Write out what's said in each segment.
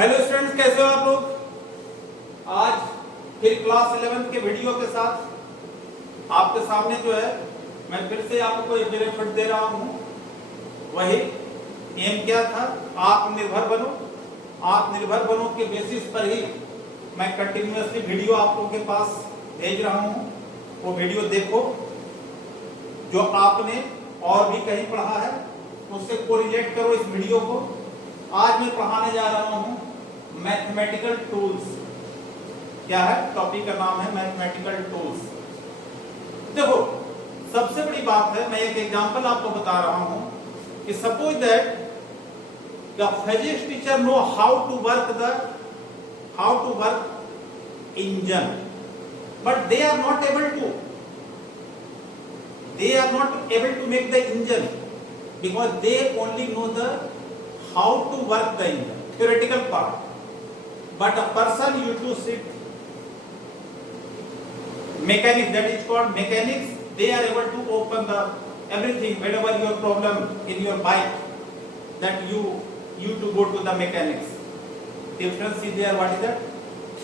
Hello students, कैसे हो आप लोग। आज फिर क्लास 11 के वीडियो के साथ आपके सामने जो है मैं फिर से आपको एक बेनिफिट दे रहा हूं। वही एम क्या था, आत्मनिर्भर बनो। आत्मनिर्भर बनो के बेसिस पर ही मैं कंटिन्यूअसली वीडियो आप लोगों के पास भेज रहा हूं। वो वीडियो देखो जो आपने और भी कहीं पढ़ा है, उससे कोरिलेट करो इस वीडियो को। आज मैं पढ़ाने जा रहा हूं मैथमेटिकल टूल्स। क्या है टॉपिक का नाम है मैथमेटिकल टूल्स। देखो सबसे बड़ी बात है, मैं एक एग्जांपल आपको बता रहा हूं कि suppose that the physics teacher know how to work engine, but they are not able to make the engine because they only know the how to work the engine, theoretical part. But a person used to sit mechanics, that is called mechanics, they are able to open the everything, whenever your problem in your bike, that you to go to the mechanics. Difference is there. What is that?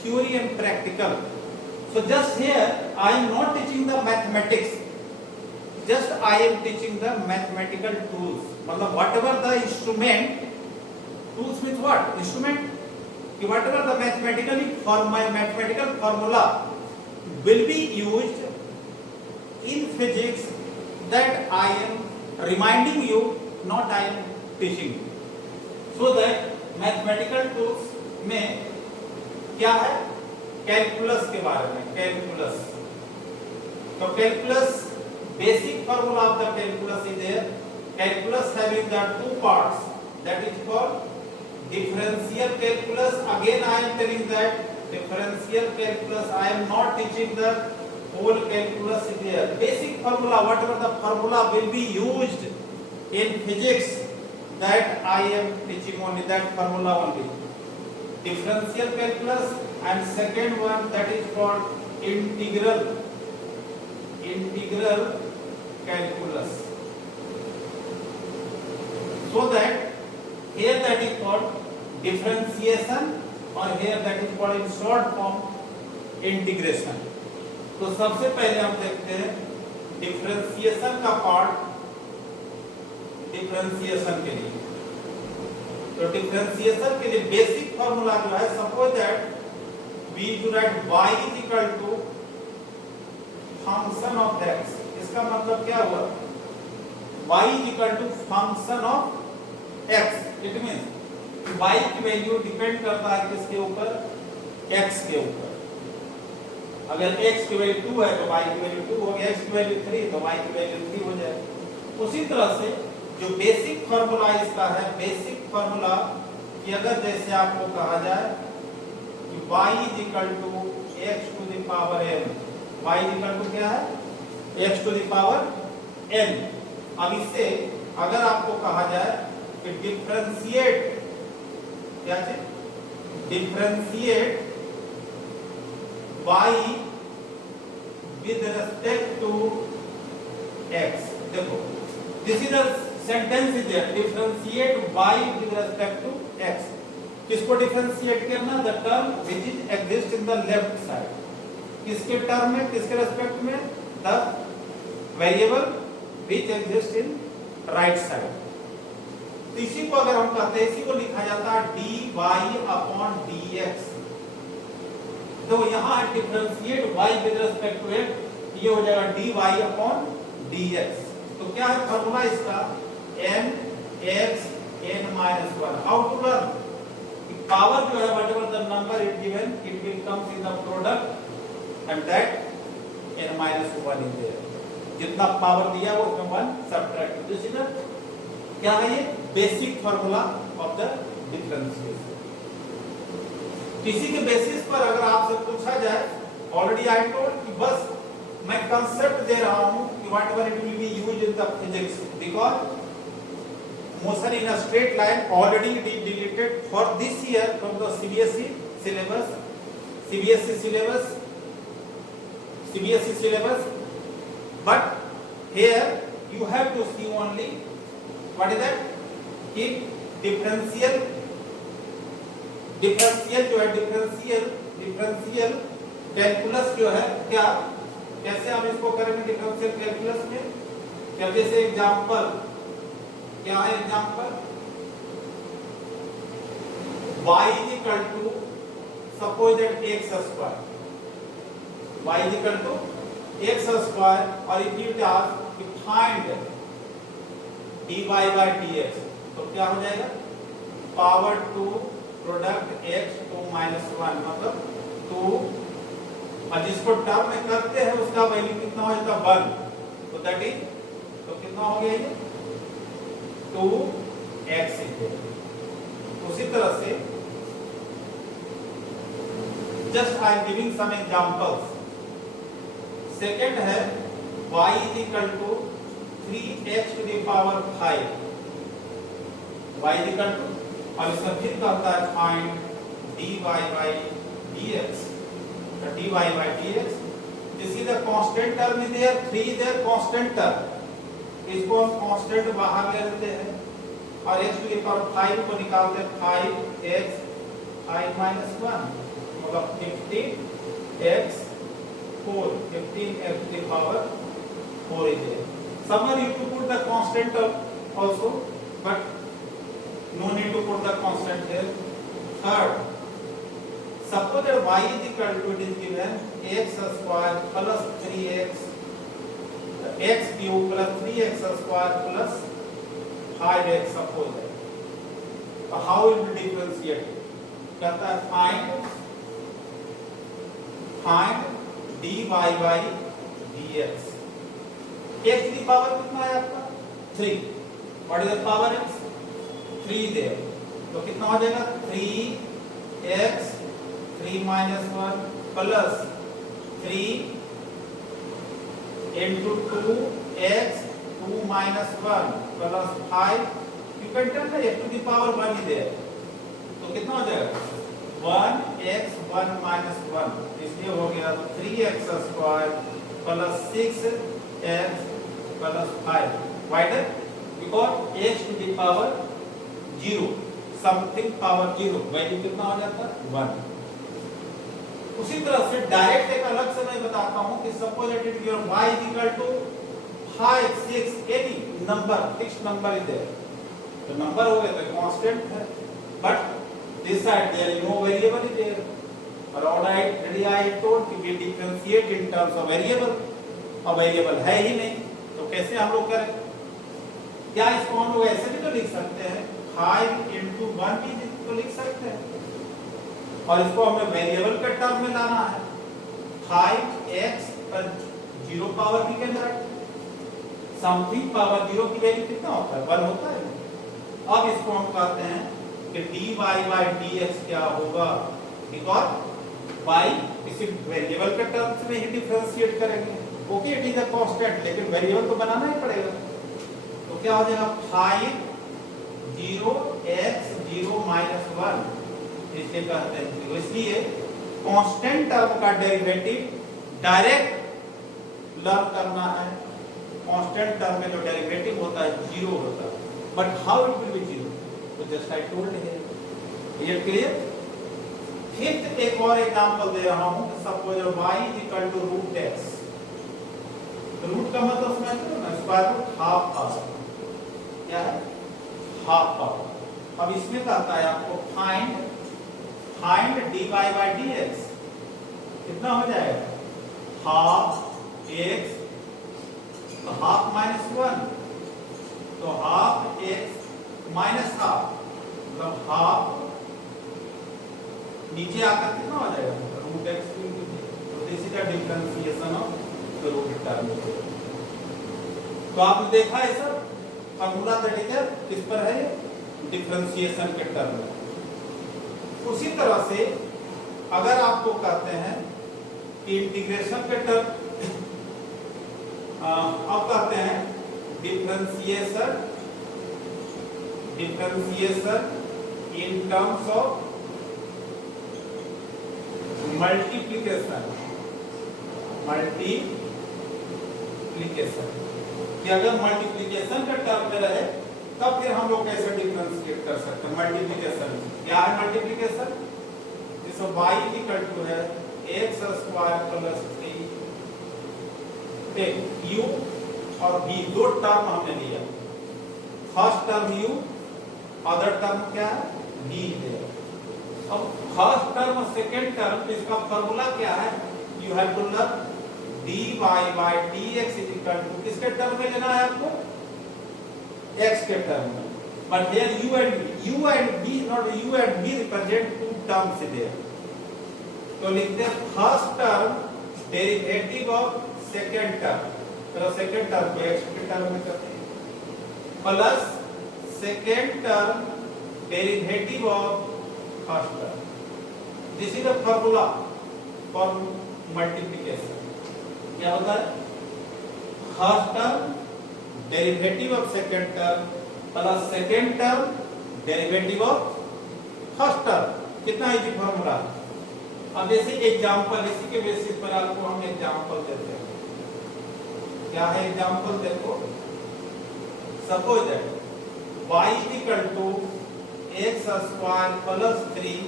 Theory and practical. So just here I am not teaching the mathematics, just I am teaching the mathematical tools. मतलब whatever the instrument, tools means what? Instrument. Whatever the mathematical formula will be used in physics, that I am reminding you, not I am teaching. So that mathematical tools में क्या है? Calculus के बारे में। Calculus, तो calculus basic formula of the calculus is there. Calculus having the two parts, that is called differential calculus. Again I am telling that differential calculus, I am not teaching the whole calculus is there. Basic formula, whatever the formula will be used in physics, that I am teaching only that formula only. Differential calculus, and second one that is called integral calculus. So that here that is called differentiation, और here that is called in short form integration. तो सबसे पहले हम देखते हैं differentiation का part. Differentiation के लिए, तो डिफरेंशिएशन के लिए बेसिक फॉर्मूला जो है, suppose that we to write y is equal to function of x। इसका मतलब क्या हुआ? y is equal to function of x। It means y की वैल्यू डिपेंड करता है किसके ऊपर? x के ऊपर। अगर x की वैल्यू 2 है तो y की वैल्यू 2 हो गया, x की वैल्यू 3 तो y की वैल्यू 3 हो जाए। उसी तरह से जो बेसिक फार्मूला इसका है, बेसिक फार्मूला कि अगर जैसे आपको कहा जाए कि y is equal to x to the power n, y is equal to क्या है? x to the power n। अब इससे अगर आपको कहा जाए कि डिफरेंशिएट, क्या चीज? Differentiate y with respect to x। देखो this is a sentence is there, differentiate y with respect to x। किसको डिफरेंशिएट करना? The term which is exist in the left side. किसके टर्म में, किसके रिस्पेक्ट में? The variable which exist in right side. तो इसी को अगर हम कहते हैं, इसी को लिखा जाता है dy अपॉन dx। तो यहाँ differentiate y with respect to x, ये हो जाएगा dy अपॉन dx। तो क्या है फॉर्मूला इसका? n x n minus 1। How to learn? Power जो है, whatever the number is given, it will comes in the product and that n minus 1 is there। जितना पावर दिया वो उसमें 1 सब्ट्रैक्ट। दिस इज क्या है? ये basic formula of the differentiation. किसी के बेसिस पर अगर आपसे पूछा जाए, ऑलरेडी आई टोल्ड कि बस मैं कांसेप्ट दे रहा हूं कि whatever it will be used in the physics, because motion in a straight line already deleted for this year from the CBSE syllabus, but here you have to see only what is that? कि differential differential जो है, differential calculus जो है, क्या कैसे हम इसको करेंगे डिफरेंशियल कैलकुलस में? क्या जैसे एग्जांपल, क्या है example? y is equal to suppose that x square, y is equal to x square, और if you ask to find dy by dx, तो क्या हो जाएगा? पावर 2 प्रोडक्ट x 2 minus 1 मतलब 2, और जिसको टर्म में करते हैं उसका वैल्यू कितना हो जाता है? 1, तो दैट इज, तो कितना हो गया ये? 2x। उसी तरह से just I am giving some examples. Second है y is equal to 3x to the power 5, y is equal to, और इसका फिर कहता है find dy by dx, dy by dx, this is the constant term is there, 3 is there constant term, इसको हम constant बाहर ले लेते हैं और x to the power 5 को निकालते हैं 5x 5 minus 1 मतलब 15x 4, 15x to the power 4 is there. Somewhere you to put the constant also, but no need to put the constant here. Third, suppose that y is equal to, it is given x square plus 3x x cube plus 3x square plus 5x, suppose that. So how will be differentiate? कहता है find dy by dx, x की power कितना है आपका? 3, what is the power x? 3 there, तो कितना हो जाएगा? 3x 3 minus 1 plus 3 into 2x 2 minus 1 plus 5, you can tell the x to the power 1 is there, तो कितना हो जाएगा? 1x 1 minus 1, इसलिए हो गया 3x square plus 6x plus 5. Why that? Because x to the power 0, something power 0, value कितना हो जाता है? 1. उसी तरह से डायरेक्ट एक अलग से मैं बताता हूं कि suppose that it your y is equal to 5 6 any number, fixed number is there, तो नंबर हो गया तो कांस्टेंट है, but this side there is no variable is there, और already I told कि we differentiate in terms of variable, और variable है ही नहीं, तो कैसे हम लोग करें? क्या इसको हम लोग ऐसे भी तो लिख सकते हैं, 5 into 1 भी तो लिख सकते हैं, और इसको हमें वेरिएबल के टर्म में लाना है, 5x पर 0 पावर भी कैन राइट, समथिंग पावर 0 की वैल्यू कितना होता है? 1 होता है। अब इसको हम कहते हैं कि dy by dx क्या होगा? बिकॉज़ y इसी वेरिएबल के टर्म्स में ही डिफरेंशिएट करेंगे, okay it is a constant, लेकिन वेरिएबल तो बनाना ही पड़ेगा, तो क्या हो जाएगा? 5 0x 0 minus 1, इसलिए कहते हैं 0, इसलिए कांस्टेंट टर्म का डेरिवेटिव डायरेक्ट लर्न करना है, कांस्टेंट टर्म में जो डेरिवेटिव होता है 0 होता है, but how it will be 0? तो जस्ट आई टोल्ड हियर, ये क्लियर? फिफ्थ एक और एग्जांपल दे रहा हूं, suppose y is equal to root x, root का मतलब समझते हो ना, स्क्वायर रूट हाफ पावर, क्या है? Half power. अब इसमें कहता है आपको फाइंड dy by dx, कितना हो जाएगा? हाफ x, तो हाफ माइनस 1, तो हाफ x माइनस हाफ, मतलब हाफ नीचे आकर कितना हो जाएगा? रूट x, तो this is the differentiation of the root term. तो आपने देखा है सर, फार्मूला तरीका किस पर है? डिफरेंशिएशन के टर्म में। उसी तरह से अगर आपको कहते हैं कि इंटीग्रेशन के टर्म, अब कहते हैं differentiation in terms of multiplication, कि अगर मल्टीप्लिकेशन का टर्म में रहे तब फिर हम लोग कैसे डिफरेंशिएट कर सकते हैं? मल्टीप्लिकेशन क्या है? Multiplication so y is equal to है x स्क्वायर प्लस 3 u और v, दो टर्म हमने लिया, first term u, other term क्या है v है। अब फर्स्ट टर्म और सेकेंड टर्म, इसका फॉर्मूला क्या है, you have to learn dy by dx is equal to, किसके टर्म में लेना है आपको, x के टर्म में, but here u and v not u and v represent two terms there, तो लिखते हैं first term derivative of second term, तो सेकेंड टर्म को x के टर्म में करते हैं, plus second term derivative of first term, this is the formula for multiplication. क्या होता है, first term derivative of second term plus second term derivative of first term, कितना इजी फॉर्मूला। अब जैसे एग्जांपल, इसी के बेसिस पर आपको हम एग्जांपल देते हैं, क्या है एग्जांपल, देखो suppose that y is equal to x square plus 3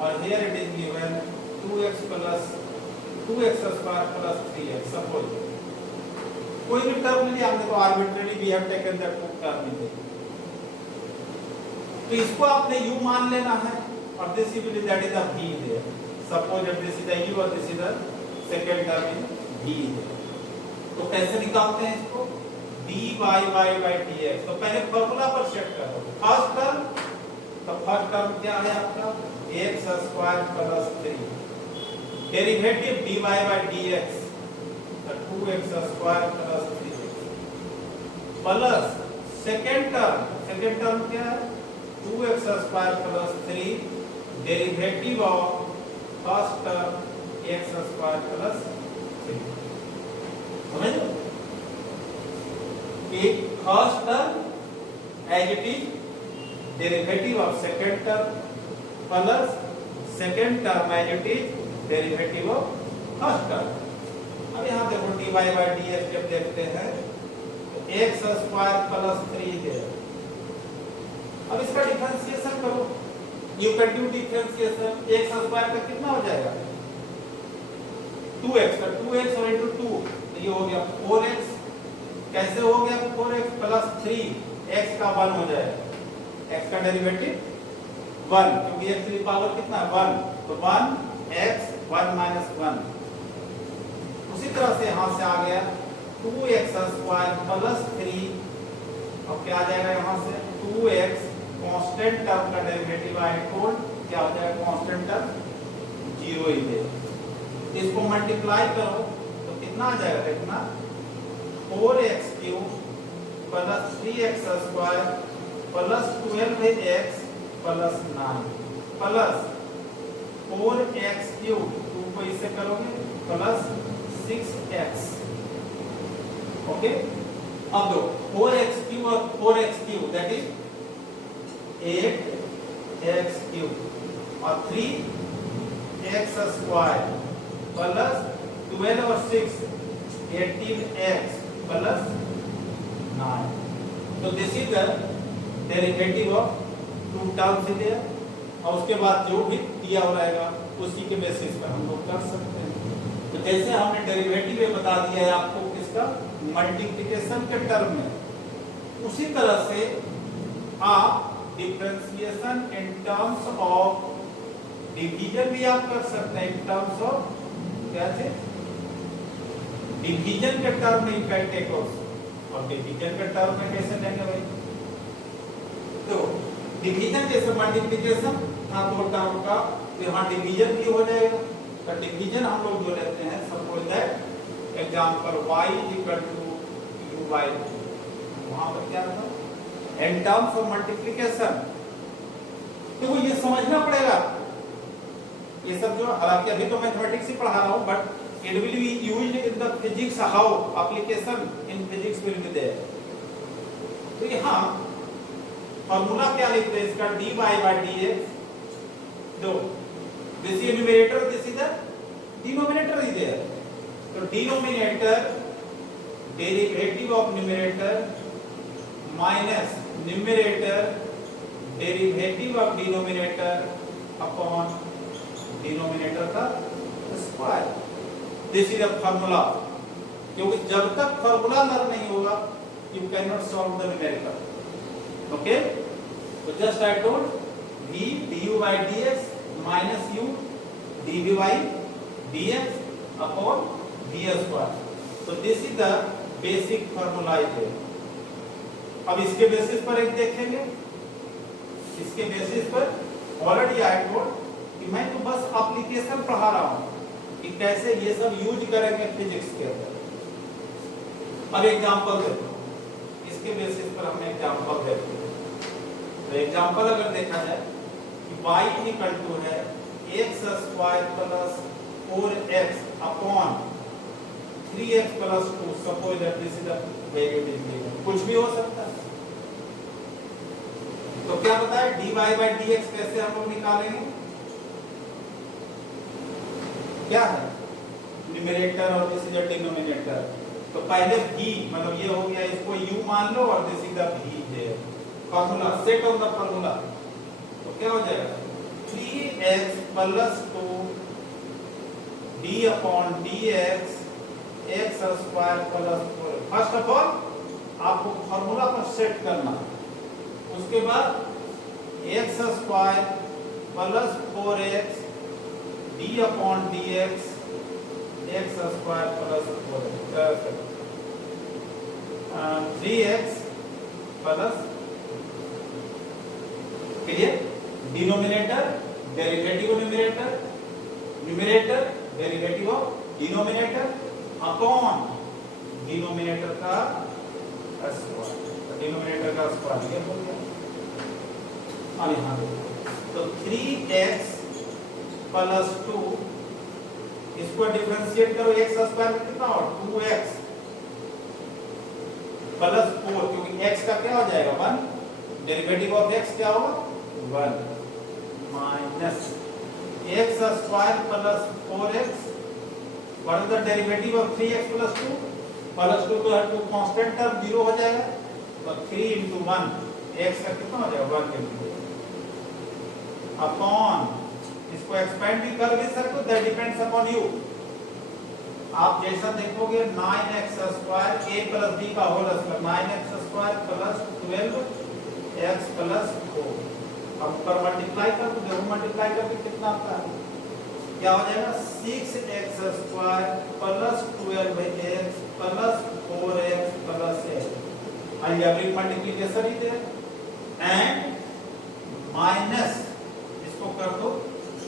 और here it is given 2x square plus 3x, suppose कोई भी टर्म नहीं, हमने तो arbitrary we have taken that term in, तो इसको आपने u मान लेना है और this is that is the v there, suppose that this is the u और this is the second term in v there. तो कैसे निकालते हैं इसको, dy by dx, तो पहले फार्मूला पर चेक करो, फर्स्ट टर्म, तो फर्स्ट टर्म क्या है आपका x square plus 3, derivative dy by dx, तो 2x square plus 3 plus second term क्या है 2x square plus 3 derivative of first term x square plus 3, समझ लो कि first term as it is derivative of second term plus second term as it is derivative of first term. अब यहाँ देखो dy by dx जब देखते हैं तो x स्क्वायर प्लस 3 है, अब इसका डिफरेंशिएशन करो, you can do differentiation, x square का कितना हो जाएगा 2x का 2x और इनटू 2, तो ये हो गया 4x, कैसे हो गया 4x प्लस 3 x का 1 हो जाएगा, x का डेरिवेटिव 1, क्योंकि x की पावर कितना है 1, तो 1x 1 माइनस 1, उसी तरह से यहां से आ गया 2x स्क्वायर प्लस 3, अब क्या आ जाएगा यहां से 2x कांस्टेंट टर्म का डेरिवेटिव आई टोल्ड क्या हो जाएगा, कांस्टेंट टर्म 0 ही दे, इसको मल्टीप्लाई करो तो कितना आ जाएगा, देखना 4x cube plus 3x square plus 12x plus 9 plus 4x cube, 2 को इससे करोगे प्लस 6x, ओके। अब दो 4x क्यूब और 4x cube that is 8x cube और 3x स्क्वायर प्लस 12 और 6 18x प्लस 9, तो this is the derivative of two terms in there, और उसके बाद जो भी दिया हो रहेगा उसी के बेसिस पर हम लोग कर सकते हैं। तो जैसे हमने डेरिवेटिव में बता दिया है आपको किसका, मल्टीप्लिकेशन के टर्म में, उसी तरह से आप differentiation in terms of division भी आप कर सकते हैं, इन टर्म्स ऑफ क्या है डिवीजन के टर्म में, कैन टेक और डिवीजन के टर्म में कैसे लेंगे भाई, तो डिवीजन जैसे मल्टीप्लिकेशन था दो टर्म का, तो यहाँ डिवीजन भी हो जाएगा, तो डिवीजन हम लोग जो लेते हैं suppose that example y equal to u by 2, वहां पर क्या था इन टर्म्स ऑफ मल्टीप्लिकेशन, तो ये समझना पड़ेगा ये सब जो, हालांकि अभी तो मैथमेटिक्स ही पढ़ा रहा हूं, but it will be used in the physics, how application in physics will be there। तो यहाँ फॉर्मूला क्या लिखते हैं इसका, dy by dx, दो this is numerator, this is the denominator is there, तो denominator derivative of numerator minus numerator derivative of denominator upon denominator का square. This is a formula, क्योंकि जब तक फार्मूला लर्न नहीं होगा you can not solve the numerical. Okay, तो just I told v du by dx minus u dv by dx upon v square। so this is the basic formula is there। अब इसके basis पर एक देखेंगे, इसके basis पर already I told कि मैं तो बस एप्लीकेशन पढ़ा रहा हूं कि कैसे ये सब यूज करेंगे फिजिक्स के अंदर। अब एग्जांपल देखो, इसके बेसिस पर हम एग्जांपल देखते हैं। तो एग्जांपल अगर देखा जाए कि y इक्वल टू है x square plus 4x upon 3x plus 2। Suppose that this is the variable, कुछ भी हो सकता है। तो क्या बताए dy by dx कैसे हम लोग निकालेंगे? क्या है न्यूमरेटर और दिस इज द डिनोमिनेटर। तो पहले v मतलब ये हो गया, इसको u मान लो और दिस इज द v है formula, set of the formula. तो क्या हो जाएगा 3x plus 2 d upon dx x square plus 4। First of all आपको फार्मूला को सेट करना है, उसके बाद x square plus 4x d upon dx x square plus 3x plus, clear? Denominator derivative numerator, numerator derivative of denominator upon denominator का square. Denominator का square ये हो गया। अब यहां तो 3x प्लस 2, इसको डिफरेंशिएट करो, x स्क्वायर कितना और 2x प्लस 4, क्योंकि x का क्या हो जाएगा 1, डेरिवेटिव ऑफ x क्या होगा 1 minus x square plus 4x, what is the derivative of 3x plus 2, plus 2 को हट, कांस्टेंट टर्म 0 हो जाएगा, तो 3 into 1 x का कितना हो जाएगा 1 into अपॉन, इसको एक्सपेंड भी कर भी सकते हो, दैट डिपेंड्स अपॉन यू। आप जैसा देखोगे 9x square a plus b का whole square 9x square plus 12x plus 4। अब पर मल्टीप्लाई कर दो, जब मल्टीप्लाई करके कितना आता है, क्या हो जाएगा 6x square plus 12x plus 4x plus 8। Algebraic multiplication he they, and minus इसको कर दो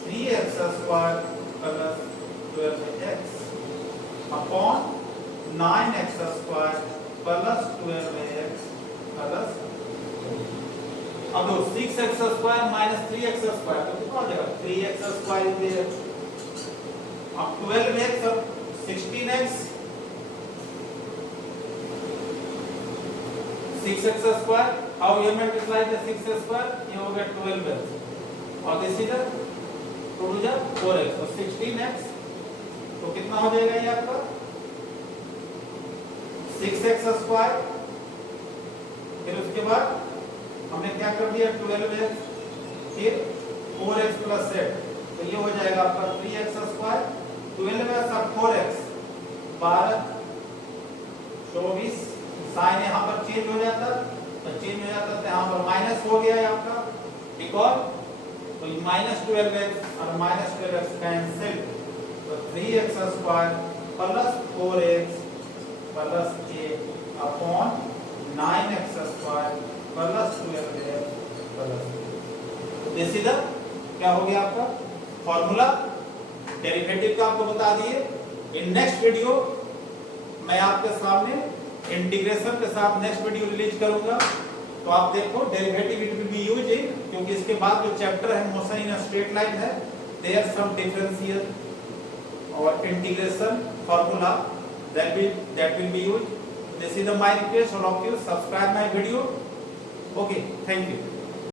3x square plus 12x upon 9x square plus 12x plus, अब 6x square minus 3x square तो कितना हो जाएगा 3x स्क्वायर इज देयर। अब 12x और 16x 6x square, how you multiply the 6x square, ये हो गया 12x और दिस इज 2 टू 4x, तो 16x तो कितना हो जाएगा ये आपका 6x स्क्वायर, फिर उसके बाद हमने क्या कर दिया 12x, फिर 4x प्लस 8, तो ये हो जाएगा आपका 3x स्क्वायर, 12x और 4x 12 24, साइन यहाँ पर चेंज हो जाता, तो चेंज हो जाता तो यहाँ पर माइनस हो गया है आपका, बिकॉज तो माइनस 12x और माइनस 12x कैंसिल, तो 3x square plus 4x plus 8 upon 9x square plus 12x plus, this is क्या हो गया आपका फॉर्मूला। डेरिवेटिव का आपको बता दिए। इन नेक्स्ट वीडियो मैं आपके सामने इंटीग्रेशन के साथ नेक्स्ट वीडियो रिलीज करूंगा, तो आप देखो derivative it will be used in, क्योंकि इसके बाद जो चैप्टर है motion in a straight line है, देयर सम डिफरेंशियल और integration formula that will be used. This is my request, all of you subscribe my video. Okay, thank you.